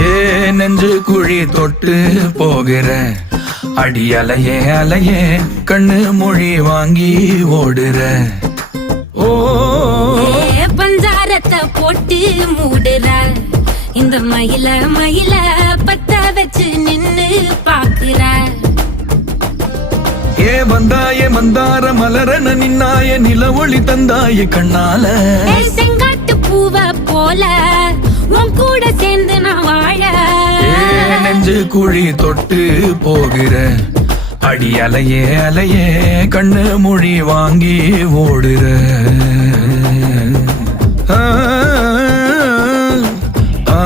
ஏ நெஞ்சு குழி தொட்டு போகிற அடி அலையே அலையே கண்ணு மொழி வாங்கி ஓடுற. ஓ பஞ்சாரத்தை போட்டு மூடுற இந்த மயில மயில பத்த வச்சு நின்னு பாக்குற. ஏ வந்தாய மந்தார மலரன நின்னாய நில ஒளி தந்தாய கண்ணால. செங்காட்டு பூவ போல உன் கூட சேர்ந்து நான் வாழ. நெஞ்சு குழி தொட்டு போகிற அடி அலையே அலையே கண்ணு மொழி வாங்கி ஓடுற. ஆ ஆ